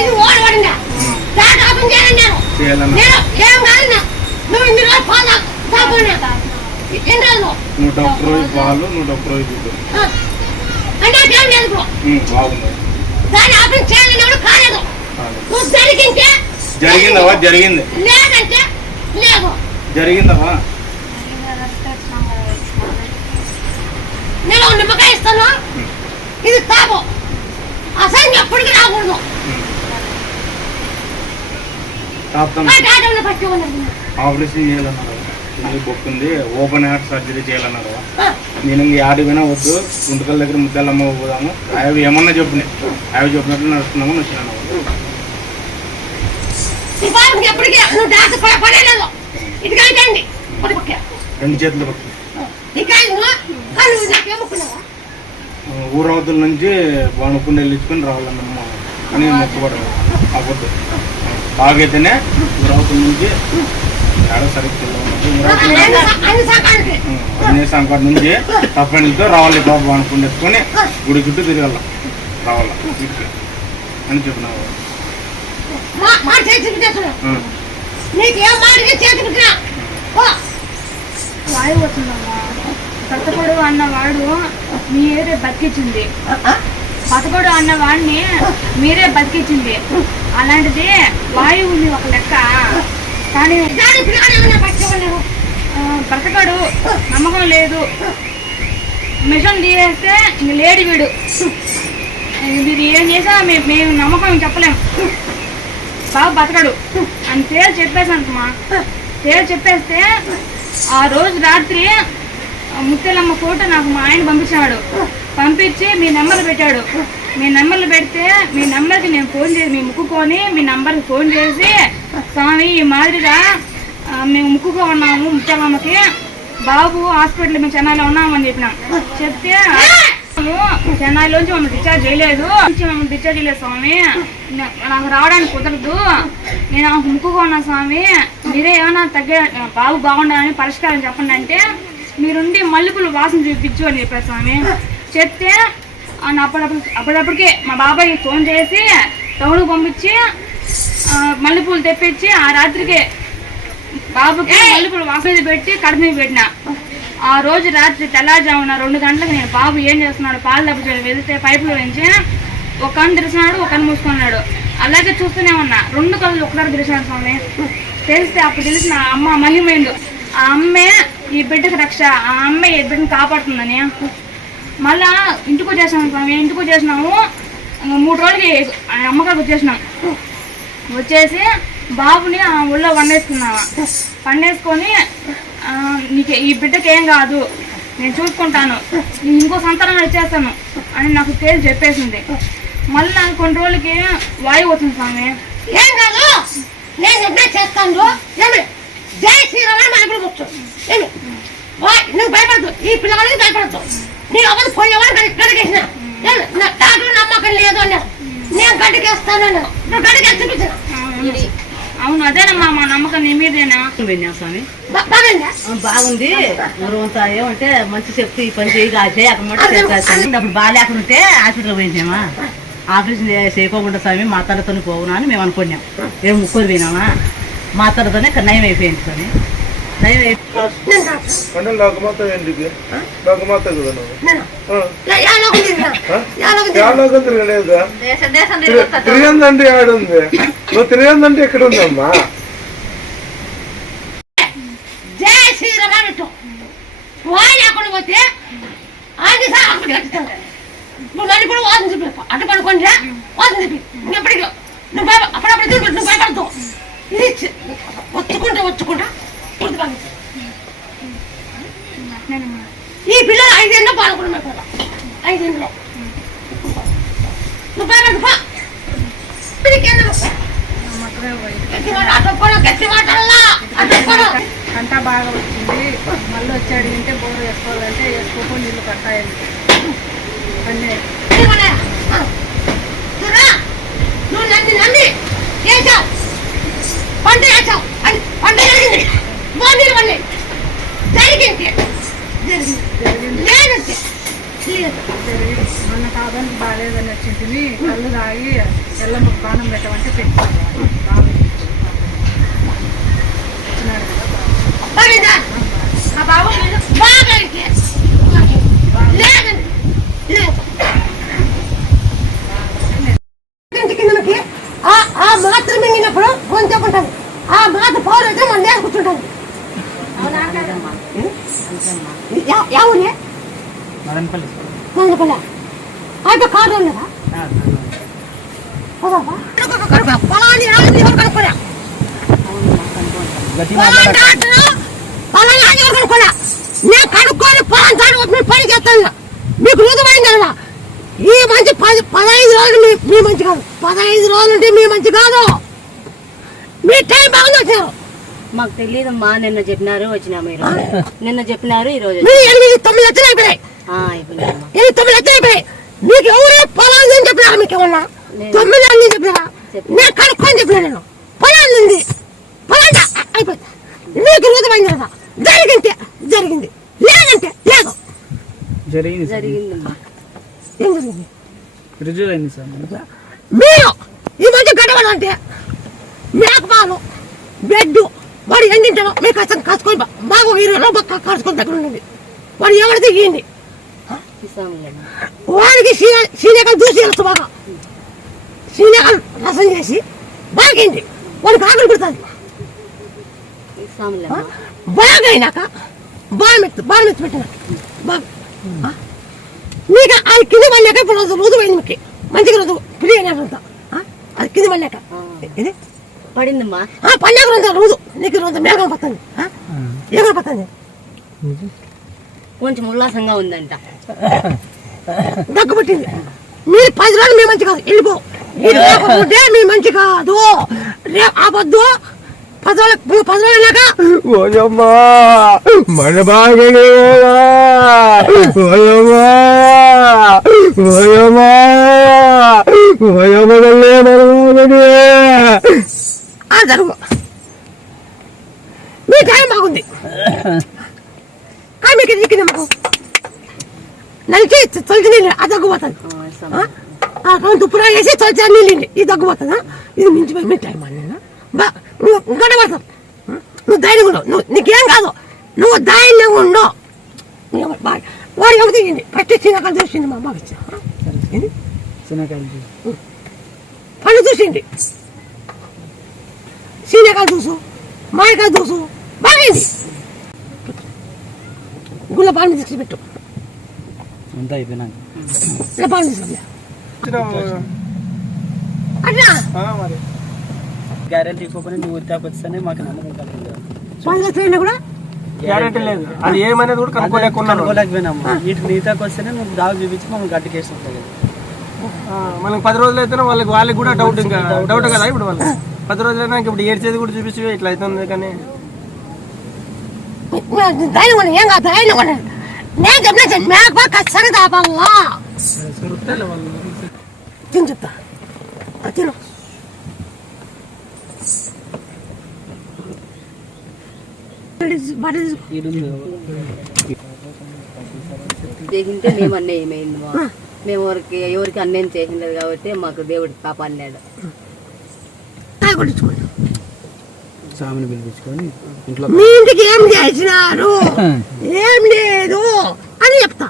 ఇది ఓడబడిందా చేయాలన్నారు నేను. ఏం నువ్వు ఇన్ని రోజులు పాలు తాగున్నా ఎన్ని రోజులు? నూట ఒక్క రోజు పాలు నూట ఒక్క రోజు. అంటే ఏం లేదు బ్రో. దాన్ని ఆపరేషన్ కాలేదు. నువ్వు జరిగింటే జరిగిందవా? జరిగింది. లేదంటే లేదు. జరిగిందవా? నేను నిమ్మకాయ ఇస్తాను. ఇది తాగు. అసలు ఎప్పటికీ రాకూడదు. ఆపరేషన్ చేయాలన్నారు. బొక్కుంది ఓపెన్ హార్ట్ సర్జరీ చేయాలన్నారు. నేను ఇంక ఆడి పోయినా వద్దు. గుంటకల దగ్గర ముద్దలమ్మ పోదాము. అవి ఏమన్నా చెప్పినాయి. అవి చెప్పినట్లు వచ్చినాను కాదండి పడిపోకే రెండు చేతులు పట్టు ఇంకా నువ్వు కళ్ళు నాకేముకున్నావా ఊరవతల నుంచి వణుకుని వెళ్ళించుకొని రావాలన్నమ్మ అని మొక్కుపడదు అవ్వద్దు బాగైతేనే ఊరవతల నుంచి ఏడ సరిగ్గా అన్ని సకానికి అనే సంకట్ నుంచి తప్పనితో రావాలి బాబు అనుకుని ఎత్తుకొని గుడి చుట్టూ తిరగాల. రావాల? అని చెప్పినావు మా మా చేతి చూపించేస్తున్నావు ఆ, నీకు ఏం పెట్టినా ఓ వాయు వచ్చిందమ్మా బతకడు అన్న వాడు మీరే బతికించింది. బతకడు అన్న వాడిని మీరే బతికించింది. అలాంటిది వాయువుని ఒక లెక్క. కానీ బ్రతకడు. నమ్మకం లేదు. మిషన్ తీసేస్తే ఇంక లేడు వీడు. మీరు ఏం చేసినా మేము మేము నమ్మకం చెప్పలేము బాగా బతకడు అని తేలు చెప్పేసానుకమ్మా తేలు చెప్పేస్తే ఆ రోజు రాత్రి ముత్యాలమ్మ ఫోటో నాకు మా ఆయన పంపించాడు పంపించి మీ నెంబర్ పెట్టాడు. మీ నెంబర్లు పెడితే మీ నెంబర్కి నేను ఫోన్ చేసి మీ ముక్కుకొని మీ నెంబర్కి ఫోన్ చేసి స్వామి ఈ మాదిరిగా మేము ముక్కుగా ఉన్నాము ముత్యాలమ్మకి. బాబు హాస్పిటల్ మేము చెన్నైలో ఉన్నామని చెప్పినాం. చెప్తే చెన్నైలోంచి మమ్మల్ని డిశ్చార్జ్ చేయలేదు. మమ్మల్ని డిశ్చార్జ్ చేయలేదు స్వామి. నాకు రావడానికి కుదరదు. నేను ముక్కుగా ఉన్నా స్వామి. మీరే ఏమైనా తగ్గ బాబు బాగుండాలని పరిష్కారం చెప్పండి అంటే మీరుండి మల్లెపూలు వాసన చూపించు అని చెప్పారు స్వామి. చెప్తే అప్పుడప్పుడు అప్పుడప్పటికే మా బాబాయ్కి ఫోన్ చేసి టౌన్కి పంపించి మల్లెపూలు తెప్పించి ఆ రాత్రికి బాబుకి మల్లెపూలు వాసన పెట్టి కడుపు పెట్టిన. ఆ రోజు రాత్రి తెల్లారుజామున రెండు గంటలకు నేను బాబు ఏం చేస్తున్నాడు పాలు దెబ్బ వెళ్తే పైపులో నుంచి ఒక కన్ను తెరిచినాడు ఒక కన్ను మూసుకున్నాడు. అలాగే చూస్తూనే ఉన్నా. రెండు కళ్ళు ఒకసారి తెరిచినాడు స్వామి. తెలిస్తే అప్పుడు తెలిసిన అమ్మ మహిమైందు. ఆ అమ్మే ఈ బిడ్డకి రక్ష ఆ అమ్మాయి ఈ బిడ్డని కాపాడుతుందని. మళ్ళా ఇంటికి వచ్చేసాం స్వామి ఇంటికి వచ్చేసినాము. మూడు రోజులకి ఆ అమ్మగారికి వచ్చేసినాం. వచ్చేసి బాబుని ఆ ఊళ్ళో వండేసుకున్నావా పండేసుకొని నీకు ఈ బిడ్డకి ఏం కాదు నేను చూసుకుంటాను. నేను ఇంకో సంతానం వచ్చేస్తాను అని నాకు తేలి చెప్పేసింది. మళ్ళీ నాకు కొన్ని రోజులకి వాయువు వచ్చింది స్వామి. ఏం కాదు? నేను చేస్తాను. వచ్చు ఏమి? నువ్వు భయపడదు ఈ పిల్లవాడికి భయపడద్దు. నీ ఎవరు పోయేవాడు గడి గడికేసిన డాక్టర్ నమ్మకం లేదు అన్నారు నేను గడ్డికేస్తాను అన్నాను నువ్వు చూపించిన? అవును. అదేనమ్మా మా నమ్మకం నీ మీదేనా? స్వామి? బాగుందా? ఊరంతా ఏమంటే మంచి చెప్తే ఈ పని చేయి కాదు చేయకుండా చేస్తాను అప్పుడు బాగాలేకుండా ఉంటే హాస్పిటల్ పోయించామా ఆపరేషన్ చే- చేయకోకుండా స్వామి మా తలతో పోవునా అని మేము అనుకున్నాం. ఏం ముక్కుని పోయినామా మా తలతోనే ఇక్కడ నయం అయిపోయింది స్వామి నయం అయిపోయింది నేను డాక్టర్ అంటే లోకమాత ఎందుకు లోకమాత కదా నువ్వు నేను యా- యాలోకం తిరిగినా యాలోకం తిరిగినా లోకం తిరగలేదా దేశం దేశం తిరుగుతా తిరిగిందంటే ఆడుంది నువ్వు తిరిగిందంటే ఎక్కడ ఉందమ్మా జై శ్రీరామ పెట్టు వాయి అక్కడ పోతే ఆది సార్ అక్కడ కట్టుతాను నువ్వు నన్ను కూడా వాసన చూపి అటు పడుకోండి వాసన చూపి ఎప్పటికీ నువ్వు భయ అప్పుడప్పుడు తిరుగు నువ్వు భయపడతావు ఇది చి- వచ్చుకుంటా వచ్చుకుంటా. ఈ పిల్లలు ఐదేళ్ళు పాల్గొన్నారు కదా ఐదేళ్ళు నువ్వు భయపడదు పా. నీకేందుకు? నమ్మకమే పోయి. గట్టి మాట అటు పోను, గట్టి మాటల్లా అటు పోను. అంతా బాగా వచ్చింది. మళ్ళీ వచ్చి అడిగింటే బోరు వేసుకోవాలంటే వేసుకోకుండా నీళ్ళు పట్టాయండి. అన్నీ. నువ్వు నన్ను నమ్మి చేశావు పంట చేశావు అది పంట జరిగింది బాగుంది మళ్ళీ జరిగింది జరిగింది లేదంటే లేదు మొన్న కాదని బాగాలేదని వచ్చింది కళ్ళు తాగి ఎల్లమ్మ బాణం పెట్టమంటే పెట్టాను వచ్చినాడు కదా. బాగా ఆ బాబు బాగా ఇంకే. లేదండి. లేదు. ఇంటికి మనకి ఆ ఆ మాత్ర మింగినప్పుడు కొంచెం ఉంటుంది ఆ మాత పౌరు అయితే మన నేను కూర్చుంటాను ఎవరే మదనపల్లి. కొంచెం అయితే కాదు ఉన్నదా? పలాని రాజు ఎవరు రాజు కనుక్కోలే నేను కనుక్కొని పలాని రాజు మీరు పని చేస్తాను మీకు రుజువైంది కదా? ఈ మంచి పది పదహైదు రోజులు మీ మీ మంచి కాదు. పదహైదు రోజులు ఉంటే మీ మంచి కాదు. మీ వచ్చారు మాకు తెలియదమ్మా నిన్న చెప్పినారు వచ్చినాము ఈరోజు నిన్న చెప్పినారు ఈ రోజు మీ ఎనిమిది తొమ్మిది లక్షలు అయిపోయాయి అయిపోయిందమ్మా ఎనిమిది తొమ్మిది లక్షలు అయిపోయాయి మీకు ఎవరు పలాంది అని చెప్పినా మీకు ఏమన్నా? లేదు. తొమ్మిది అని చెప్పినా చెప్పినా. నేను కనుక్కొని చెప్పినా నేను. పలాంది ఉంది. పలాంటి అయిపోయింది. జరిగింటే జరిగింది. లేదంటే లేదు. జరిగింది ఏం జరిగింది? సార్. మీరు ఈ మధ్య గడవాలంటే మేకపాలు బెడ్ వాడు ఎండింటాడు మీకు అసలు కాసుకొని బా- మాకు ఇరవై రూపాయలు కాసుకొని దగ్గర ఉండండి. వాడు ఎవరిది ఇయ్యండి ఇస్తాములేమ్మా వాడికి సీనియకాలు దూసి వెళ్తా బాగా. సీనియకాలు రసం చేసి బాగింది వాడికి ఆకలి పెడుతుంది బాగా అయినాక బాగా మెత్తు బాగా మెత్తు పెట్టిన బాగా? నీకు అది కింద పడినాక ఇప్పుడు రోజు రోజు పోయింది మీకు. మంచిగా రోజు ఫ్రీ అయినట్టు అది కింద పడినాక ఇది? పడిందమ్మా. పడినాక రోజు రోజు. నీకు రోజు మేఘం పడుతుంది ఏమని పడుతుంది కొంచెం ఉల్లాసంగా ఉందంట. దగ్గు పట్టింది. మీరు పది రోజులు మీ మంచి కాదు. వెళ్ళిపో. ఇది లేకపోతే మీ మంచి కాదు. రే ఆపొద్దు. పది రోజులు పది రోజులు వెళ్ళాక ఓయమ్మా మన ఓయమ్మా ఓయమ్మా ఆ జరుగు. మీ టైం బాగుంది. కానీ మీకు ఎక్కింది మాకు. నలిచి తొలిచి నీళ్ళు ఆ దగ్గుపోతుంది తుప్పురా వేసి తొలిచి నీళ్ళు ఇది దగ్గుపోతుందా ఇది మించిపోయి మీ టైం అన్న బా నువ్వు ఇంకోటి పడతావు నువ్వు ధైర్యం ఉండవు నువ్వు నీకేం కాదు. నువ్వు ధైర్యంగా ఉండవు వాడు ఎవరు తీయండి ఫస్ట్ చిన్నకాలు చూసింది మా చిన్నకాయలు పళ్ళు చూసింది. సీనకాయలు చూసు మాయకాయలు చూసు. బాగైంది గుళ్ళ పాలు తీసుకు పెట్టు. అంతా అయిపోయినాక. ఇలా పాలు తీసుకు అట్లా? మరి. గ్యారెంటీ ఇవ్వకపోతే నువ్వు ఉత్తాపొచ్చానే మాకు నమ్మకం కలిగింది. కూడా? గ్యారెంటీ లేదు. అది ఏమనేది కూడా కనుక్కోలేకున్నాను. కనుక్కోలేకపోయినాము. వీటి నీతాకి వస్తేనే నువ్వు దాగు చూపించి మమ్మల్ని గట్టికేసి ఉంటుంది ఆ, మనకి పది రోజులు అయితే వాళ్ళకి వాళ్ళకి కూడా డౌట్ ఇంకా డౌట్ కదా ఇప్పుడు వాళ్ళకి. పది రోజులైనా ఇంక ఇప్పుడు ఏడ్చేది కూడా చూపించి ఇట్లా అవుతుంది కానీ. ఏం కాదు ధైర్యం ఉండి నేను చెప్పిన మేక ఖచ్చితంగా తాపాలా తిని చెప్తా ఆ, తిను బట్టలు తీసుకో. చేసింటే మేము ఎవరికి ఎవరికి అన్యాయం చేసిండదు కాబట్టి మాకు దేవుడు కాయ కొట్టించుకోండి స్వామిని పిలిపించుకొని ఇంట్లో మీ ఇంటికి ఏం చేసినారు? ఏం లేదు అని చెప్తా.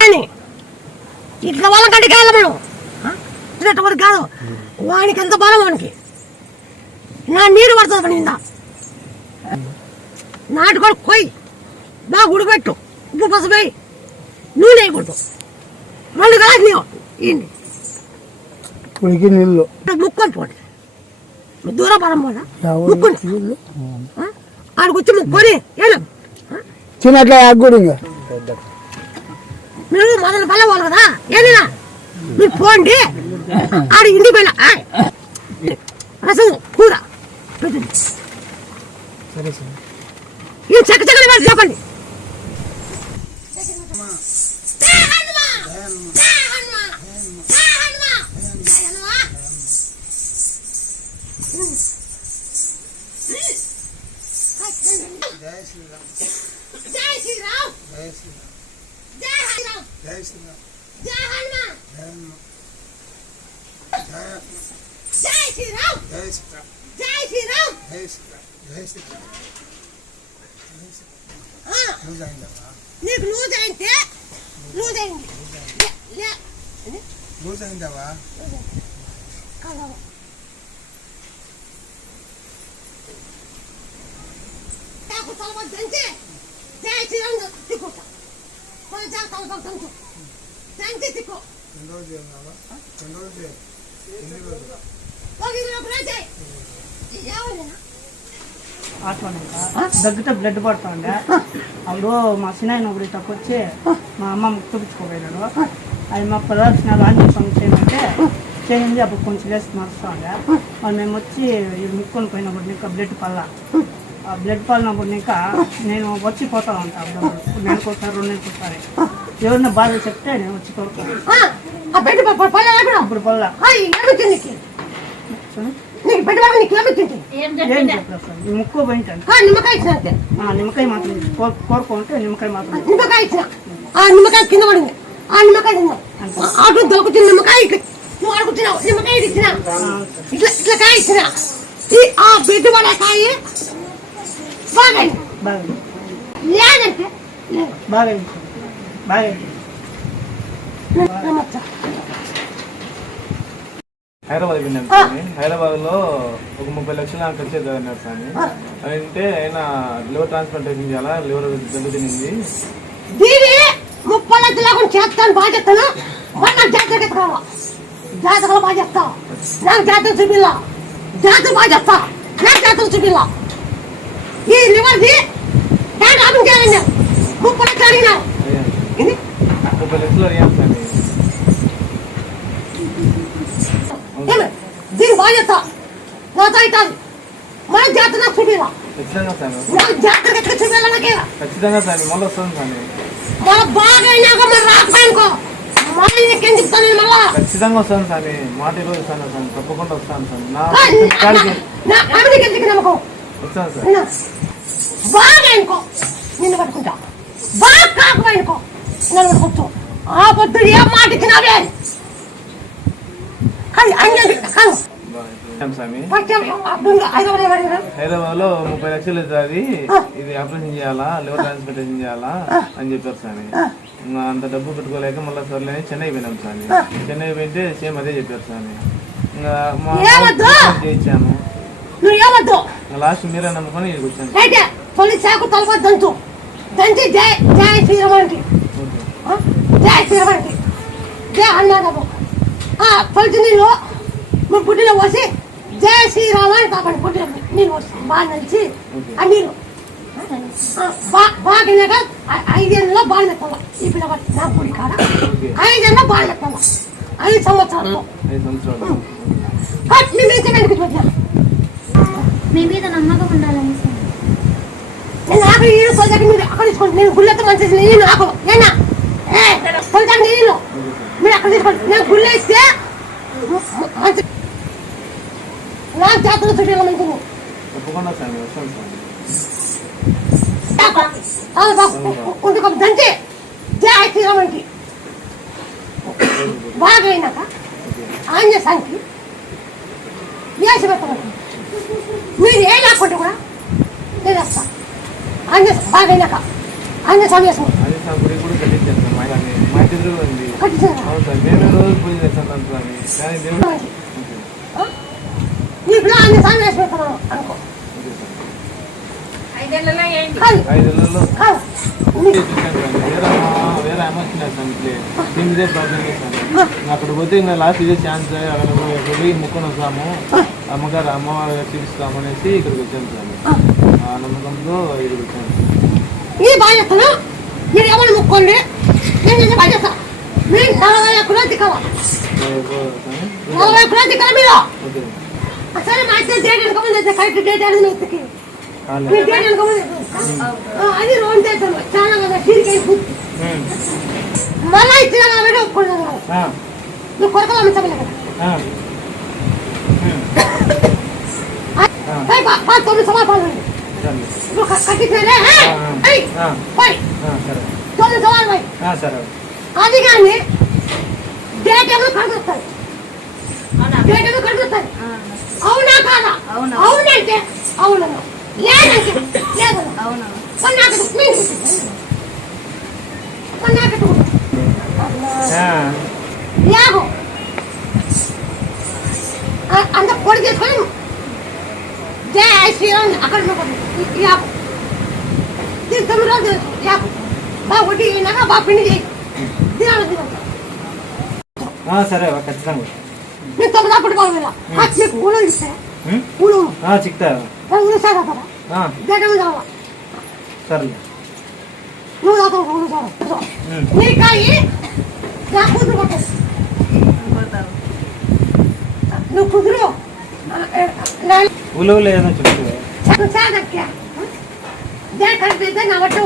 అని. ఇట్లా వాళ్ళ గడికి వెళ్ళమను ఇట్లా వాడికి కాదు. వాడికి ఎంత బలం వానికి. నా నీరు పడుతుంది పని నిందా నాటుకొని కొయ్యి బాగా ఉడకబెట్టు ఉప్పు పసుపు వేయి. నూనె వేయకూడదు. రెండు గలాస్ నీవు ఇన్ని ఉనికి నీళ్ళు. ముక్కొని పోండి దూరం పడం పోదా ముక్కుని ఆడికి వచ్చి ముక్కొని ఏలం చిన్నట్లా ఆగకూడదు ఇంకా. మీరు మొదలు పల్ల వాళ్ళు కదా? ఏనా మీరు పోండి. ఆడ ఇంటి పైన. రసం కూర. పెట్టండి. సరే సార్. ఈ చెక్క చెక్కని చెప్పండి. జై శ్రీరామ్ జై శ్రీరామ్ జై శ్రీరామ్ జై శ్రీరామ్ జై శ్రీరామ్ జై హనుమాన్ జై హనుమాన్ జై శ్రీరామ్ జై శ్రీరామ్ జై శ్రీరామ్ జై శ్రీరామ్ జై శ్రీరామ్ నీకు లూజ్ అంటే లూజ్ అయింది లూజ్ అయిందావా కాదవా చేయాలా ఎన్ని రోజులు చేయాలి ఎన్ని రోజులు ఒక ఇరవై ఒకటి చేయి బ్లడ్ పడుతుండే అప్పుడు మా సినాయన ఒకటి తక్కువ వచ్చి మా అమ్మ చూపించుకోపోయినాడు అది మా ప్రదర్శనలు ఆంజనేయ స్వామి చేయమంటే చేయండి అప్పుడు కొంచెం లేసి మరుస్తుండే వాళ్ళు మేము వచ్చి ముక్కుని ముక్కొని పోయినప్పుడు ఇంకా బ్లడ్ పల్ల బ్లడ్ పడినప్పుడు ఇంకా నేను వచ్చి పోతా ఉంటాను నెలకు ఒకసారి రెండు నెలలకు ఒకసారి ఎవరిని బాధ చెప్తే నేను వచ్చి కొడుకు ఆ బెడ్ పల్లె కూడా అప్పుడు పల్ల ముక్కు పోయింటాను ఆ, నిమ్మకాయ మాత్రం కోరు- కోరుకుంటే నిమ్మకాయ మాత్రం నిమ్మకాయ ఇచ్చిన. ఆ నిమ్మకాయ కింద పడింది. ఆ నిమ్మకాయ అటు దొరుకుతుంది నిమ్మకాయ నువ్వు అడుగుతున్నావు నిమ్మకాయ ఇచ్చిన. ఇట్లా ఇట్లా కాయ ఇచ్చిన. ఈ ఆ బిడ్డ పడే కాయ లేదంటే. బాగా బాగా. హైదరాబాద్ వెళ్ళాను స్వామి. హైదరాబాద్లో ఒక ముప్పై లక్షలు ఖర్చు అవుతుంది స్వామి. అంటే ఆయన లివర్ ట్రాన్స్ప్లాంటేషన్ చేయాలా? లివర్ దెబ్బతినింది ముప్పై లక్షల లేకుండా చేస్తాను బాగా చేస్తాను నాకు జాతర ఎత్తుకోవా జాతరలు బాగా చేస్తావు నాకు జాతర చూపిల్లా. జాతర బాగా చేస్తా నాకు జాతర చూపిల్లా. ఈ లివర్ది దాన్ని ఆపం చేయాలండి ముప్పై లక్షలు అడిగినావు ముప్పై లక్షలు అడిగాను దీన్ని బాగా చేస్తా. నాతో అవుతుంది మన జాతర నాకు చూపిల్లా ఖచ్చితంగా స్వామి మళ్ళీ వస్తుంది స్వామి మన బాగా అయినాక మన రాకపోయానుకో ఖచ్చితంగా వస్తాను స్వామి మాట ఈరోజు వస్తాను స్వామి తప్పకుండా వస్తాను స్వామి నా కాడికి నా ఆమెకి ఎందుకు నమ్మకం? సార్? బాగా అనుకో నిన్ను పట్టుకుంటా. బాగా నన్ను ఆ ఏం మాట ఇచ్చినావే హైదరాబాద్లో ముప్పై లక్షలు అవుతుంది ఇది ఆపరేషన్ చేయాలా? లివర్ ట్రాన్స్ప్లాంటేషన్ చేయాలా? అని చెప్పారు స్వామి. అంత డబ్బు పెట్టుకోలేక మళ్ళీ సర్లే చెన్నై పోయినాం స్వామి. చెన్నై పోయింటే సేమ్ అదే చెప్పారు స్వామి? చేయించాను. నువ్వు ఏమద్దు? లాస్ట్ మీరే నమ్ముకొని ఇక్కడికి వచ్చాను. అయితే తొలి చాకు తలప దంచు. దంచి జై జై శ్రీరమంటి జై శ్రీరమంటి జై అన్నాదము ఆ తొలిచి నీళ్ళు నువ్వు గుడ్డిలో పోసి జై శ్రీరామ అని కాపాడు గుడ్డిలో నీళ్ళు పోసి బాగా నలిచి ఆ నీళ్ళు. బాగా ఐదేళ్ళలో బాగా నెత్తాల ఈ పిల్లవాడు నా గుడి కాడ? ఐదేళ్ళలో బాగా నెత్తాల ఐదు సంవత్సరాలు. కట్ మీ మీద వెనక్కి పెట్టినా? మీ మీద నమ్మకం ఉండాలని సార్. నేను ఆకలి నీళ్ళు తొలగకి మీరు అక్కడ తీసుకోండి. నేను గుళ్ళతో మంచి నీళ్ళు నాకు. ఏ తొలగకి నీళ్ళు మీరు అక్కడ తీసుకోండి. నేను గుళ్ళ ఇస్తే మంచి నాకు జాతర చూపించాలి మంచి తప్పకుండా వస్తాను శ్రీరామంటి బాగా అయినాక ఆంజనేయ సంఖ్య వేసి పెట్టమంటారు మీరు ఏ లేకుంటే కూడా నేను వస్తా. ఆంజనేయ బాగా అయినాక. ఆంజనేయ స్వామి వేసుకుని అది నా గుడి కూడా కట్టించాను స్వామి మా ఇంటి- మా ఇంటి ఎదురుగా ఉంది. కట్టించాను అవును సార్ నేను రోజు పూజ చేస్తాను స్వామి కానీ దేవుడు నీ పిల్ల ఆంజనేయ స్వామి వేసి పెడతాను అనుకో కాదు ఐదేళ్ళలో కాదు నీకు చూశాను స్వామి వేరే అమ్మ వేరే అమ్మ వచ్చిన స్వామి ఇట్లే దీని ఇదే ప్రాబ్లం చేశాను. అక్కడ పోతే ఇంకా లాస్ట్ ఇదే ఛాన్స్ అక్కడ పోయి ముక్కొని వస్తాము. అమ్మగారు అమ్మవారు చూపిస్తాము అనేసి ఇక్కడికి వచ్చాను స్వామి ఆ. నమ్మకంతో ఇక్కడికి వచ్చాను. ఈ బాధ్యతను? మీరు ఎవరు ముక్కోండి? నేను ఇది బాధ్యత. మీరు నలభై ఎకరాలు దిక్కవా స్వామి నలభై ఎకరాలు దిక్కల మీరు? ఓకే. సరే మా ఇద్దరు డేట్ కరెక్ట్ డేట్ అనేది అది రోజు చేస్తాను. చాలా కదా తీరికై మళ్ళా ఇచ్చిన కాబట్టి ఒప్పుకున్నాను నువ్వు కొరకలు అమ్మించమలే కదా. తొమ్మిది సమాపాలు నువ్వు సరే. తొమ్మిది సవాలు అది కానీ డేట్ కడుగుతాయి అవునా? గేట్ ఏమో కడుగుతారు? అవునా కాదా? అవును. అవునంటే అవును అవును కొన్నాకటి నేను కొన్నాకటి యాగో అంత పొడి చేసుకొని జై శ్రీరామ్ అక్కడ యాగో దీని తొమ్మిది రోజులు యాగో బాగా వడ్డీ అయినాక బాగా పిండి చేయి దినాలు దినాలు ఆ, సరే అవ్వ, ఖచ్చితంగా నేను తొమ్మిది అప్పుడు కావాలి నీకు ఊళ్ళో ఇస్తే ఉం? ఊళ్ళో ఆ, చిక్తా ఊళ్ళో సాగా కదా ఆ, జగన్ కావా సర్లే. నువ్వు సాగా. నీ కాయి నా కూతురు కొడతారు నువ్వు కుదురు. ఊళ్ళో ఏదో చెప్తుంది సాగక్క దేని కనిపిస్తే నా బట్టి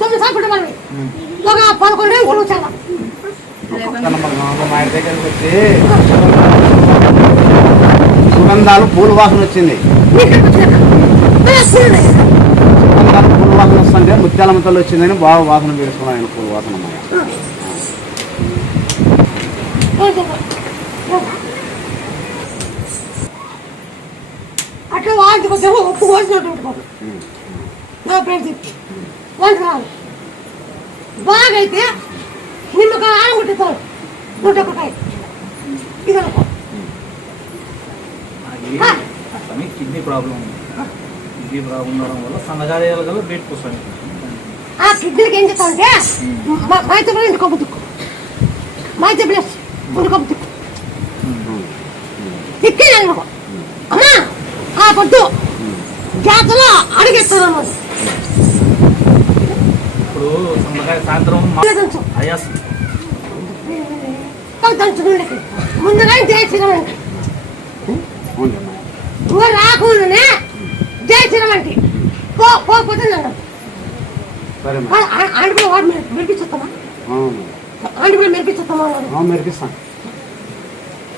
తొమ్మిది సాగుడు వాళ్ళని ఉం. ఒక పదకొండు ఊళ్ళు చాలా మా ఇంటి దగ్గరికి వచ్చి సుగంధాలు పూల వాసన వచ్చింది. పూల వాసన వస్తుంటే ముత్యాల ముద్దలు వచ్చిందని బాగా వాసన పీడుస్తున్నాను ఆయన పూల వాసన. అట్లా వాళ్ళకి కొంచెం ఉప్పు కోసినట్టు నా ఫ్రెండ్స్ వాళ్ళకి రాదు బాగైతే నిమ్మకాయ ఆడగొట్టుతాడు నూట ఒకటాయి ఇది అనుకో అతని కిడ్నీ ప్రాబ్లం ఉంది కిడ్నీ ప్రాబ్లం ఉండడం వల్ల సన్నగాయాల గల బయటకు వస్తాను ఆ కిడ్నీకి ఏం అనుకో అమ్మా ఆ పొద్దు జాతలో అడిగేస్తాను అన్నమాట ఇప్పుడు సన్నగాయ సాయంత్రం ముందుగా. నువ్వు రాకుండానే జయశ్రీరామంటే పో సరే మరి. ఆంటీ వాడు మెరిపించుతామా. ఆంటీ కూడా మెరిపించుతామా అవును మెరికిస్తాను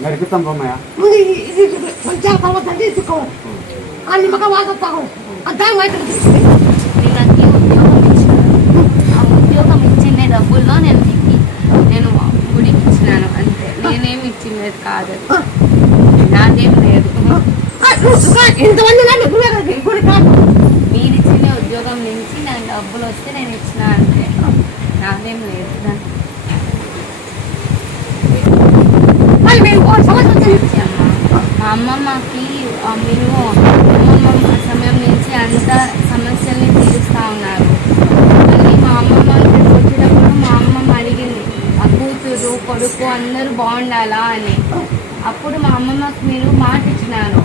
మెరికిస్తాం బొమ్మయ్య ముందు ఇది- మంచిగా తర్వాత అంటే ఇది తీసుకోవాలి ఆ నిమ్మకాయ తాగదు ఆ దాని మైతే నేను నాకు ఉద్యోగం ఇచ్చినాను ఆ ఉద్యోగం ఇచ్చిన డబ్బుల్లో నేను నీకు నేను గుడికి ఇచ్చినాను అంతే నేనేమి ఇచ్చినది కాదు నాదేం లేదు ఇంతమంది మీరు ఇచ్చిన ఉద్యోగం నుంచి నాకు డబ్బులు వస్తే నేను ఇచ్చిన అంతే నాదేం లేదు. మా అమ్మమ్మకి మీరు అమ్మమ్మ సమయం నుంచి అంత సమస్యల్ని తీరుస్తా ఉన్నారు. మళ్ళీ మా అమ్మమ్మ ఇక్కడికి వచ్చేటప్పుడు మా అమ్మమ్మ అడిగింది ఆ కూతురు కొడుకు అందరూ బాగుండాలా? అని. అప్పుడు మా అమ్మమ్మకి మీరు మాట ఇచ్చినారు.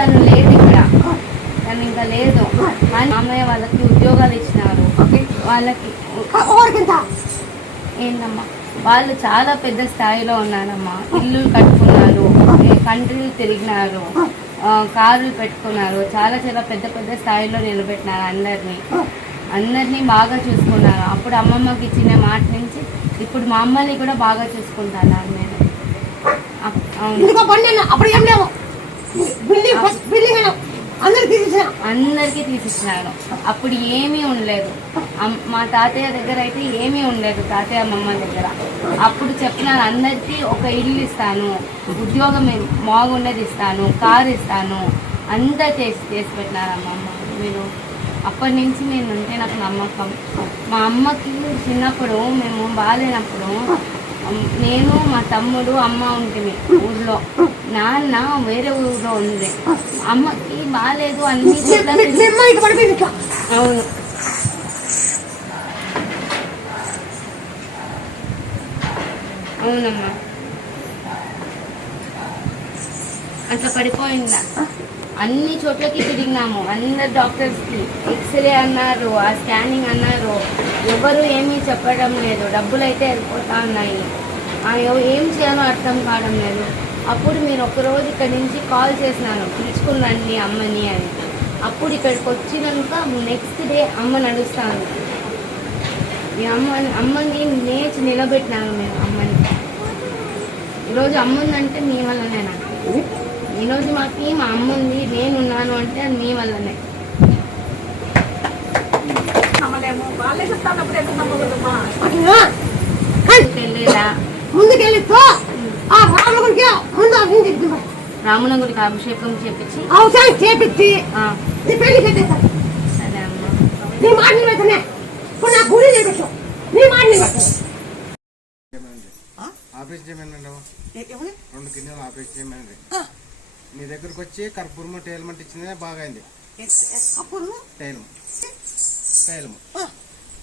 తను లేదు ఇక్కడ. తను ఇంకా లేదు. మామయ్య వాళ్ళకి ఉద్యోగాలు ఇచ్చినారు. వాళ్ళకి ఏంటమ్మా వాళ్ళు చాలా పెద్ద స్థాయిలో ఉన్నారమ్మా. ఇల్లు కట్టుకున్నారు. కంట్రీలు తిరిగినారు. కారులు పెట్టుకున్నారు. చాలా చాలా పెద్ద పెద్ద స్థాయిలో నిలబెట్టినారు అందరినీ. అందరినీ బాగా చూసుకున్నారు. అప్పుడు అమ్మమ్మకి ఇచ్చిన మాట నుంచి ఇప్పుడు మా అమ్మని కూడా బాగా చూసుకుంటున్నారు నేను అవును. అప్పుడు ఏం లేవు. అందరికీ తీసిచ్చినాను అప్పుడు ఏమీ ఉండలేదు. మా తాతయ్య దగ్గర అయితే ఏమీ ఉండలేదు తాతయ్య అమ్మమ్మ దగ్గర. అప్పుడు చెప్పినారు అందరికీ ఒక ఇల్లు ఇస్తాను ఉద్యోగం ఇ- ఇస్తాను కారు ఇస్తాను. అంతా చేసి చేసి పెట్టినారు అమ్మమ్మ మీరు. అప్పటి నుంచి నేను ఉంటే నాకు నమ్మకం. మా అమ్మకి చిన్నప్పుడు మేము బాగాలేనప్పుడు నేను మా తమ్ముడు అమ్మ ఉంటుంది ఊర్లో. నాన్న వేరే ఊర్లో ఉంది. అమ్మకి బాగాలేదు అన్ని అవును. అవునమ్మా. అట్లా పడిపోయిందా? అన్ని చోట్లకి తిరిగినాము. అందరు డాక్టర్స్కి. ఎక్స్రే అన్నారు ఆ స్కానింగ్ అన్నారు. ఎవరు ఏమీ చెప్పడం లేదు. డబ్బులు అయితే వెళ్ళిపోతా ఉన్నాయి ఏం చేయాలో అర్థం కావడం లేదు. అప్పుడు మీరు ఒకరోజు ఇక్కడి నుంచి కాల్ చేసినాను పిలుచుకున్నాండి అమ్మని అని. అప్పుడు ఇక్కడికి వచ్చినాక నెక్స్ట్ డే అమ్మ నడుస్తాను ఈ అమ్మ అమ్మని నేర్చి నిలబెట్టినాను మేము అమ్మని. ఈరోజు అమ్మ ఉందంటే మీ వల్లనే నాకు ఈరోజు మాకు మా అమ్మ ఉంది నేనున్నాను అంటే అది మీ వల్లనే. అట్లా? వెళ్ళేలా? ముందుకెళ్ళి ఆ చెప్పింది రామునగుడికి అభిషేకం చేపించి? అవసరం చేపించి. నీ పెళ్ళి సరే అమ్మా. నీ మాట నిలబెట్టనే. ఇప్పుడు నా గుడి నిలబెట్టు. నీ మాట నిలబెట్టు. ఆపరేషన్ చేయమనండి రెండు చేయమనండి దగ్గరకు వచ్చి కర్పూరము టైల్మెంట్ ఇచ్చిందే బాగా అయింది. టైలము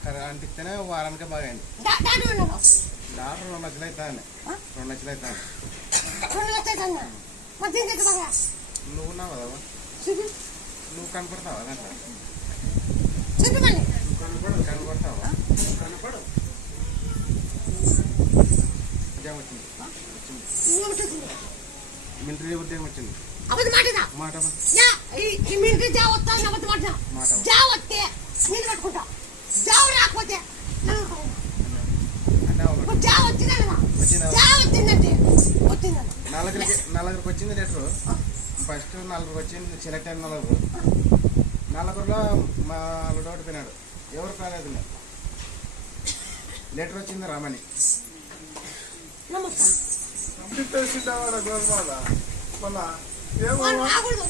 కర అంటిస్తేనే వారానికే బాగా అయింది డా- డాడీ ఉన్నాడు డాక్టర్ రెండు లక్షలు అవుతాయండి రెండు లక్షలు బాగా నువ్వు ఉన్నావు కదా నువ్వు కనపడతావా దాంట్లో కనపడదు కనపడతావా కనపడు ఉద్యోగం వచ్చింది మిలిటరీ ఉద్యోగం వచ్చింది మాట మాట మాట నేను పట్టుకుంటా జాబ్ రాకపోతే వచ్చిందంటే వచ్చిందన్న నలుగురికి నలుగురికి వచ్చింది లెటర్ ఫస్ట్ నలుగురికి వచ్చింది సెలెక్ట్ అయిన నలుగురు నలుగురులో మా విడోడు తిన్నాడు. ఎవరు కాలేదు లెటర్ వచ్చింది రామని నమస్కారం. వాడు రాకూడదు.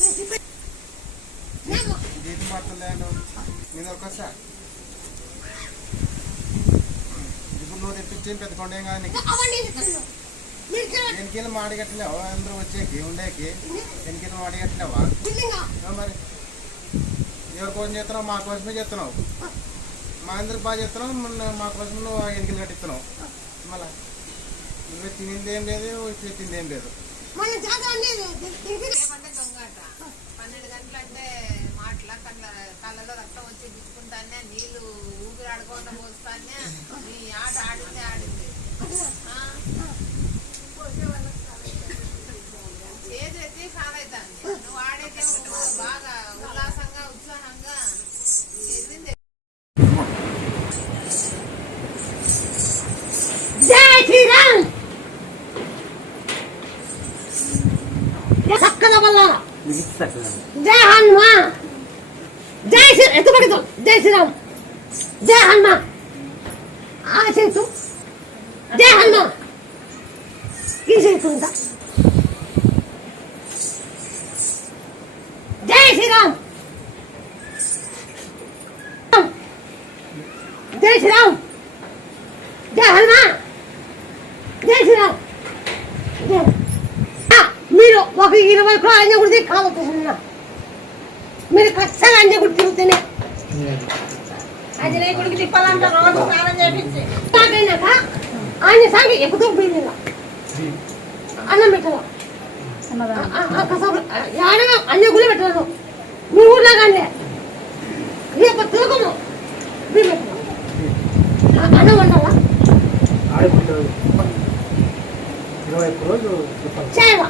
ఏది మాట్లాడలేను నేను జీతం నీ ఇప్పుడు నువ్వు తెప్పించి పెద్ద కొండేం కాదు నీకు. అవన్నీ మాడిగట్టలేవా అందరూ వచ్చేకి ఉండేకి. ఎన్నికలు మాడిగట్టలేవా మరి. ఎవరి కోసం చేస్తున్నావు? మా కోసమే చేస్తున్నావు. మా అందరికి బాగా చేస్తున్నావు. మొన్న మా కోసం నువ్వు ఎన్నికలు కట్టిస్తున్నావు. మళ్ళా నువ్వే తినింది ఏం లేదు. పెట్టింది ఏం లేదు మన జాతర అనేది దీనికి పన్నెండు గంటలు అంటే మాటల కళ్ళ కళ్ళలో రక్తం వచ్చి గిచ్చుకుంటానే నీళ్ళు ఊపిరి ఆడుకోవడం పోస్తానే నీ ఆట ఆడితే ఆడింది. జై హనుమా. ఆ చేతు జై హనుమా. ఈ చేతు ఉందా జై శ్రీరామ్. జై శ్రీరామ్. జై హనుమా. జై శ్రీరామ్. మీరు ఒక ఇరవై రూపాయలు అన్నీ కూడా కావచ్చు మీరు ఖచ్చితంగా అన్నీ కూడా తిరుగుతూనే ఆంజనేయ గుడికి తిప్పాలంట రోజు స్నానం చేపించి. తాగైనాక ఆయన సాగి ఎక్కుతూ పోయింది అన్నం పెట్టాల యాడగా అన్నీ కూడా పెట్టాను మీ ఊర్లో కానీ రేపు తిరగము అన్నం వండాలా ఇరవై ఒక్క రోజు చేయాల?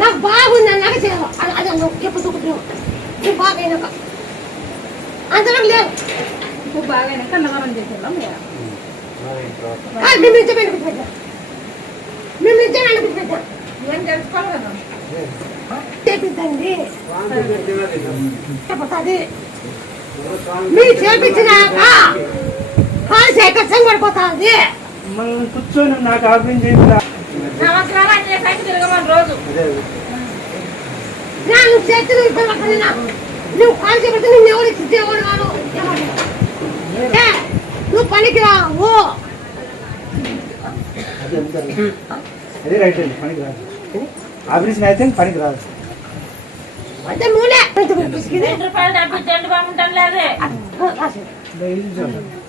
నాకు బాగుంది అన్నాక చేయాల? అది అది నువ్వు ఎప్పుడు దుక్కుతున్నావు నువ్వు బాగైనాక అంతవరకు లేదు ఇప్పుడు బాగా అన్నదానం చేసేవాళ్ళం మీరు ఆ, మేము పెట్టా మేము పెట్టా ఏం తెలుసుకోవాలి కదా? చెప్పతుంది మీరు చేపించినాక కాలు సేకర్సం పడిపోతుంది. మనం కూర్చొని నాకు ఆపరేషన్ చేయించా సంవత్సరాలు తిరగమని రోజు. నువ్వు చేతులు ఇబ్బంది నువ్వు కాలు చేపితే నువ్వు ఎవరు ఇచ్చి ఎవరు కాదు ఏ, నువ్వు పనికి రావు అదే రైట్ అండి పనికి రాదు ఆపరేషన్ అయితే పనికి రాదు అంటే నువ్వులే పిసికింది రెండు రూపాయలు తప్పించండి బాగుంటాం లేదే డైలీ చూడండి